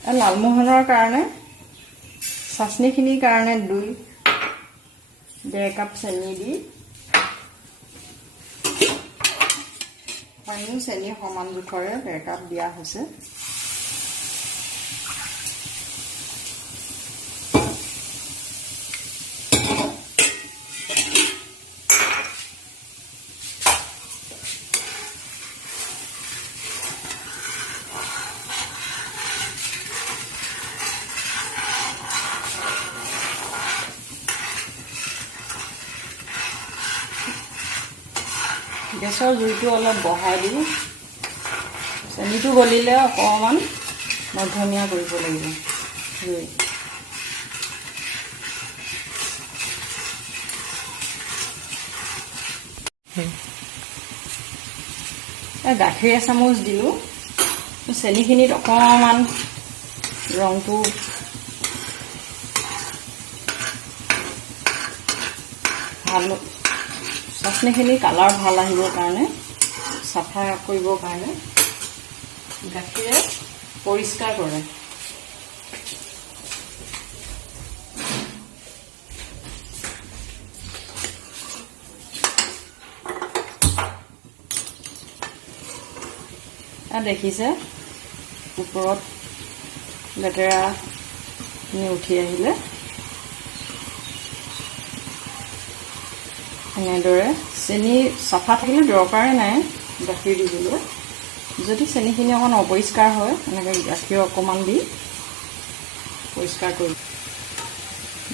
লালমোহনৰ কাৰণে চাটনিখিনিৰ কাৰণে 1.5 কাপ চেনি দি পানী চেনি সমান জোখৰে 1.5 কাপ দিয়া হৈছে। গেছৰ জুইটো অলপ বঢ়াই দি চেনিটো গলিলে অকণমান মধ্যমীয়া কৰিব লাগিব জুই। গাখীৰ এচামুচ দিলোঁ। চেনিখিনিত অকণমান ৰংটো ভাল চাটনিখিনি কালাৰ ভাল আহিবৰ কাৰণে চাফা কৰিবৰ কাৰণে গাখীৰে পৰিষ্কাৰ কৰে। দেখিছে ওপৰত লেতেৰা উঠি আহিলে এনেদৰে চেনি চাফা থাকিলে দৰকাৰে নাই গাখীৰ দিবলৈ। যদি চেনিখিনি অকণ অপৰিষ্কাৰ হয় এনেকৈ গাখীৰ অকণমান দি পৰিষ্কাৰ কৰিব।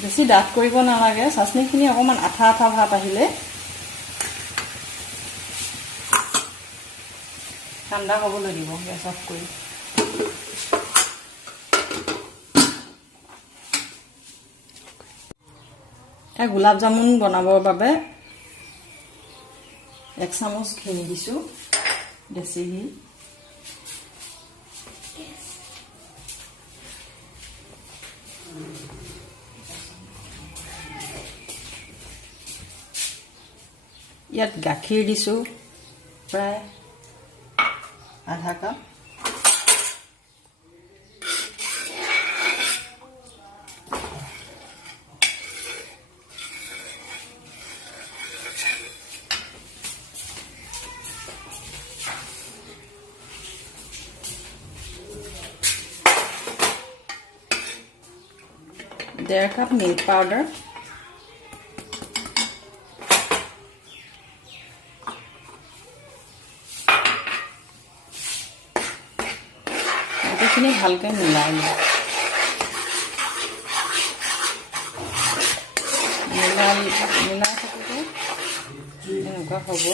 বেছি ডাঠ কৰিব নালাগে। চাটনিখিনি অকণমান আঠা আঠা ভাৱ আহিলে ঠাণ্ডা হ'ব লাগিব গেছ অফ কৰি। গোলাপ জামুন বনাবৰ বাবে 1 চামুচ ঘি দিছোঁ, দেশী ঘি। ইয়াত গাখীৰ দিছোঁ প্ৰায় আধা কাপ। डेढ़ कप मिल्क पाउडर, গোটেইখিনি ভালকৈ মিলাই থাকোঁতে এনেকুৱা হ'ব।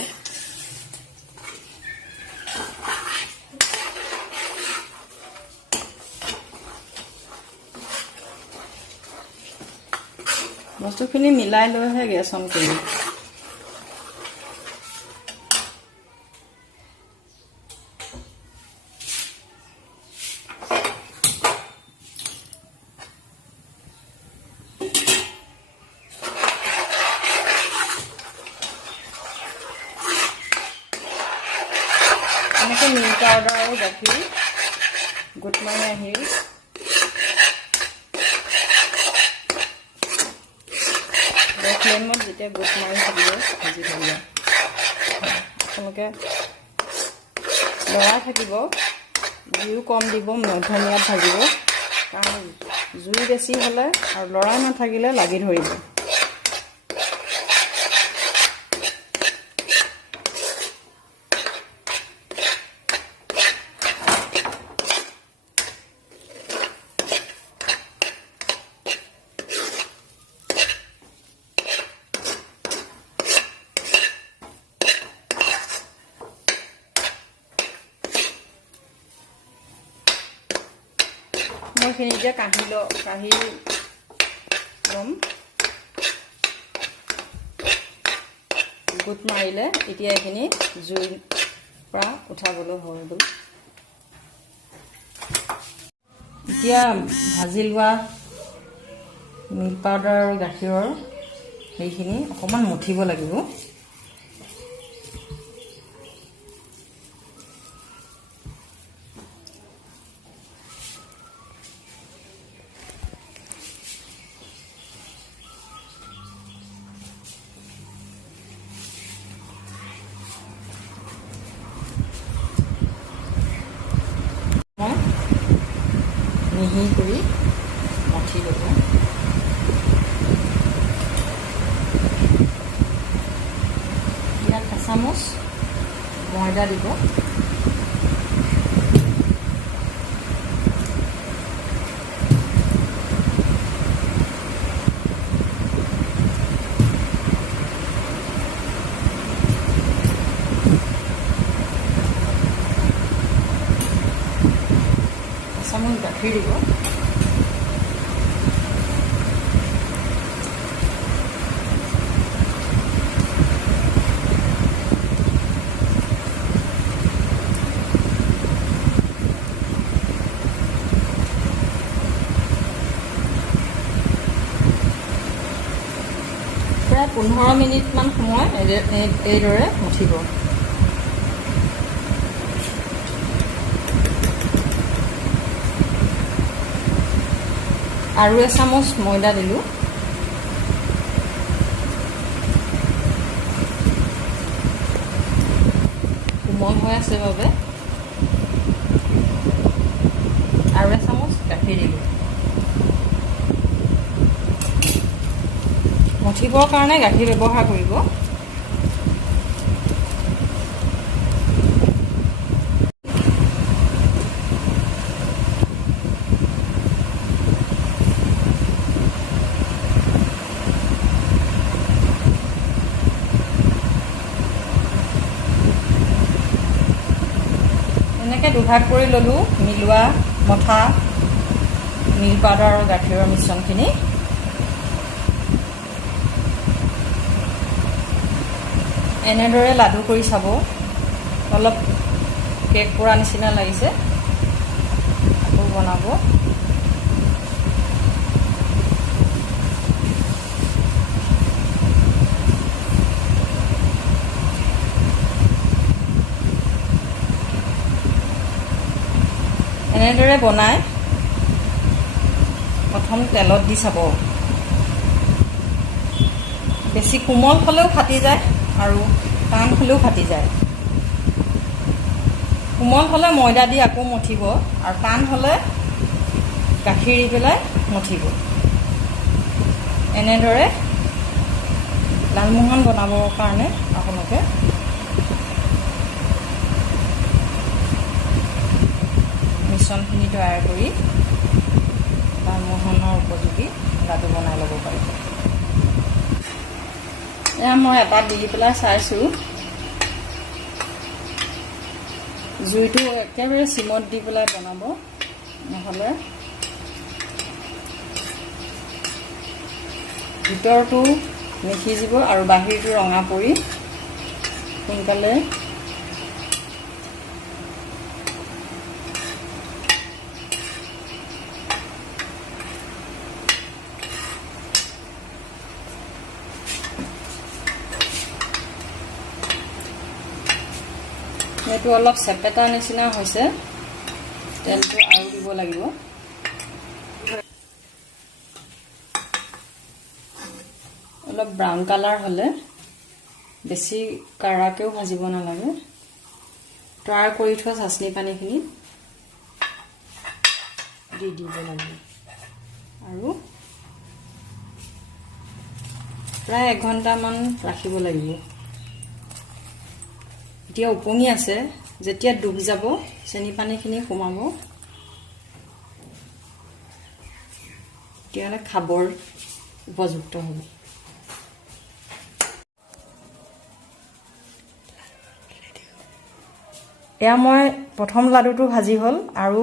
বস্তুখিনি মিলাই লৈহে গেছ অন কৰিম। এনেকৈ মিল্ক পাউডাৰ আৰু গাখীৰ গোট মাৰি আহি ফ্লেমত যেতিয়া গোট মাৰি থাকিব ভাজি থাকিব। আপোনালোকে লৰাই থাকিব, জুইও কম দিব, মধ্যমীয়াত ভাজিব। কাৰণ জুই বেছি হ'লে আৰু লৰাই নাথাকিলে লাগি ধৰিব। মই এইখিনি এতিয়া কাঢ়ি ল'ম। গোট মাৰিলে এতিয়া এইখিনি জুইৰ পৰা উঠাবলৈ হৈ গ'ল। এতিয়া ভাজি লোৱা মিল্ক পাউডাৰ আৰু গাখীৰৰ সেইখিনি অকণমান মঠিব লাগিব। মিহি কৰি মঠি ল'ব। ইয়াত এচামুচ ময়দা দিব। এচামুচ গাখীৰ দিব। প্ৰায় 15 মিনিটমান সময় এইদৰে মঠিব। আৰু এচামুচ ময়দা দিলোঁ। কোমল হৈ আছে বাবে আৰু এচামুচ গাখীৰ দিলোঁ। মঠিবৰ কাৰণে গাখীৰ ব্যৱহাৰ কৰিব। এনেকৈ দুভাগ কৰি ল'লোঁ মিলোৱা মঠা মিল্ক পাউডাৰ আৰু গাখীৰৰ মিশ্ৰণখিনি। এনেদৰে লাডু কৰি চাব। অলপ কেক পৰা নিচিনা লাগিছে, আকৌ বনাব। এনেদৰে বনাই প্ৰথম তেলত দি চাব। বেছি কোমল হ'লেও ফাটি যায় আৰু টান হ'লেও ফাটি যায়। কোমল হ'লে ময়দা দি আকৌ মঠিব আৰু টান হ'লে গাখীৰ দি পেলাই মঠিব। এনেদৰে লালমোহন বনাবৰ কাৰণে আপোনালোকে মিশ্ৰণখিনি তৈয়াৰ কৰি লালমোহনৰ উপযোগী লাডু বনাই ল'ব পাৰিব। এয়া মই এটা দি পেলাই চাইছোঁ। জুইটো একেবাৰে চিমত দি পেলাই বনাব, নহ'লে ভিতৰটো নিসিজিব আৰু বাহিৰটো ৰঙা পৰি সোনকালে এইটো অলপ চেপেটা নিচিনা হৈছে, তেলটো আৰু দিব লাগিব। অলপ ব্ৰাউন কালাৰ হ'লে, বেছি কাৰাকেও ভাজিব নালাগে। তৈয়াৰ কৰি থোৱা চাচনি পানীখিনি দি দিব লাগিব আৰু প্ৰায় 1 ঘণ্টামান ৰাখিব লাগিব। এতিয়া উপঙি আছে, যেতিয়া ডুব যাব চেনি পানীখিনি সোমাব, তেতিয়াহ'লে খাবৰ উপযুক্ত হ'ব। এয়া মই প্ৰথম লাডুটো ভাজি হ'ল আৰু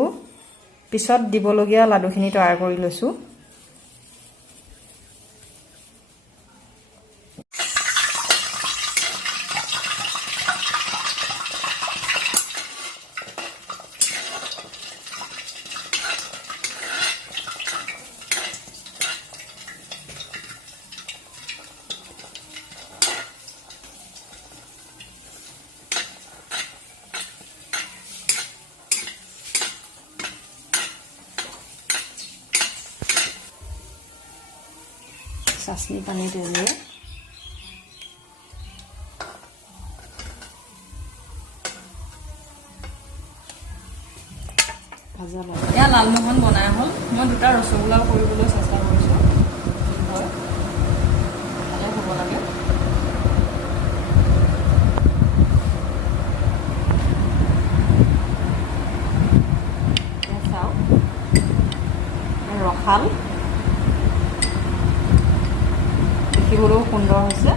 পিছত দিবলগীয়া লাডুখিনি তৈয়াৰ কৰি লৈছোঁ। চাচনি পানীত উলিয়াই ভাজা লাগে। এয়া লালমোহন বনাই হ'ল। মই দুটা ৰসগোল্লাও কৰিবলৈ চেষ্টা কৰিছোঁ। হয়, ভালে হ'ব লাগে। চাওক, ৰসাল, দেখিবলৈও সুন্দৰ হৈছে।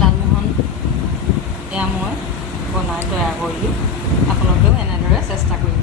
লালমোহন এয়া মই বনাই তৈয়াৰ কৰিলোঁ। আপোনালোকেও এনেদৰে চেষ্টা কৰিব।